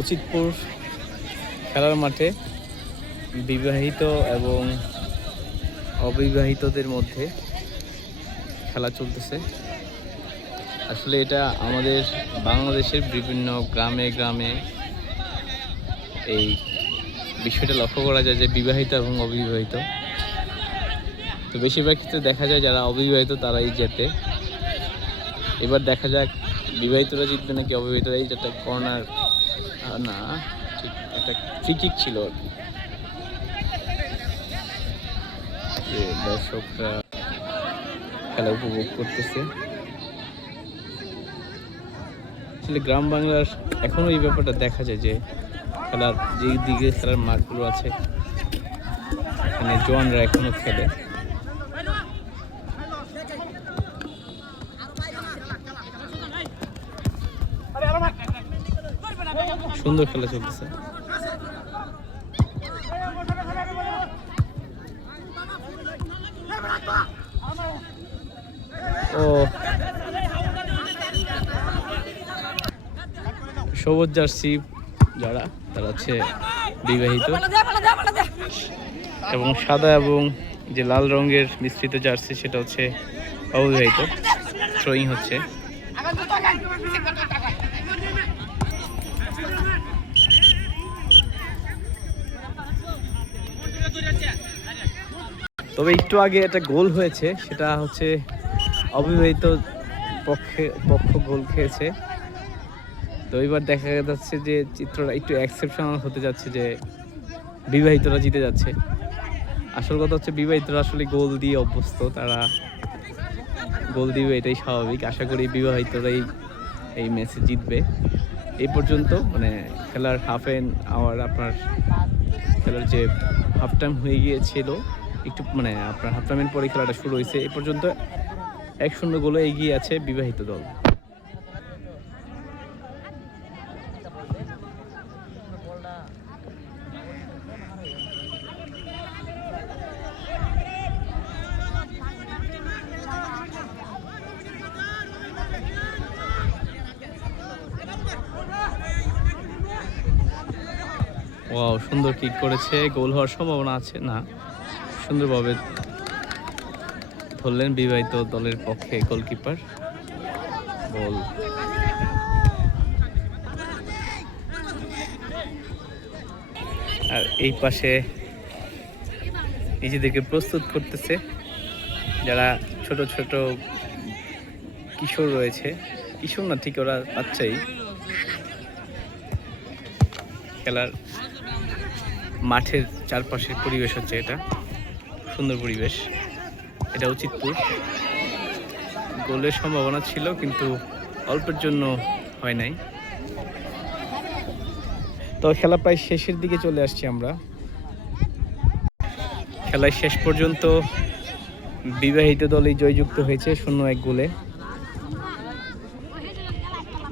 উচিতপুর খেলার মাঠে বিবাহিত এবং অবিবাহিতদের মধ্যে খেলা চলতেছে। আসলে এটা আমাদের বাংলাদেশের বিভিন্ন গ্রামে গ্রামে এই বিষয়টা লক্ষ্য করা যায় যে বিবাহিত এবং অবিবাহিত। তো বেশিরভাগ ক্ষেত্রে দেখা যায় যারা অবিবাহিত তারাই জেতে। এবার দেখা যাক বিবাহিতরা জিতবে নাকি অবিবাহিতরা, এই যে কর্নার না ঠিক একটা ফ্রি ছিল দর্শকরা খেলা উপভোগ করতেছে। আসলে গ্রাম বাংলার এখনও এই ব্যাপারটা দেখা যায় যে খেলার যে দিকে খেলার মাঠগুলো আছে, এখানে জোয়ানরা এখনও খেলে। সুন্দর খেলা চলতেছে। ও। সবুজ জার্সি যারা, তারা হচ্ছে বিবাহিত। এবং সাদা এবং যে লাল রঙের মিশ্রিত জার্সি, সেটা হচ্ছে অবিবাহিত। থ্রোয়িং হচ্ছে। তবে একটু আগে একটা গোল হয়েছে, সেটা হচ্ছে অবিবাহিত পক্ষে পক্ষ গোল খেয়েছে। তো এবার দেখা যাচ্ছে যে চিত্রটা একটু এক্সেপশনাল হতে যাচ্ছে যে বিবাহিতরা জিতে যাচ্ছে। আসল কথা হচ্ছে বিবাহিতরা আসলে গোল দিয়ে অভ্যস্ত, তারা গোল দিবে এটাই স্বাভাবিক। আশা করি বিবাহিতরাই এই ম্যাচে জিতবে। এই পর্যন্ত মানে খেলার হাফ এন আওয়ার আপনার খেলার যে হাফ টাইম হয়ে গিয়েছিল, একটু মানে আপনার হাফ টাইমের পরে খেলাটা শুরু হয়েছে। এ পর্যন্ত এক শূন্য গোলে এগিয়ে আছে বিবাহিত দল। ওয়াও সুন্দর কিক করেছে। গোল হওয়ার সম্ভাবনা আছে? না। সুন্দরভাবে ধরলেন বিবাহিত দলের পক্ষে গোলকিপার গোল আর এই পাশে নিজেদেরকে প্রস্তুত করতেছে। যারা ছোট ছোট কিশোর রয়েছে। কিশোর না, ঠিক ওরা বাচ্চাই। খেলার মাঠের চারপাশের পরিবেশ হচ্ছে এটা। সুন্দর পরিবেশ। এটা উচিতপুর গোলের সম্ভাবনা ছিল, কিন্তু অল্পের জন্য হয় নাই। তো খেলা প্রায় শেষের দিকে চলে আসছি আমরা। খেলায় শেষ পর্যন্ত বিবাহিত দলই জয়যুক্ত হয়েছে শূন্য এক গোলে।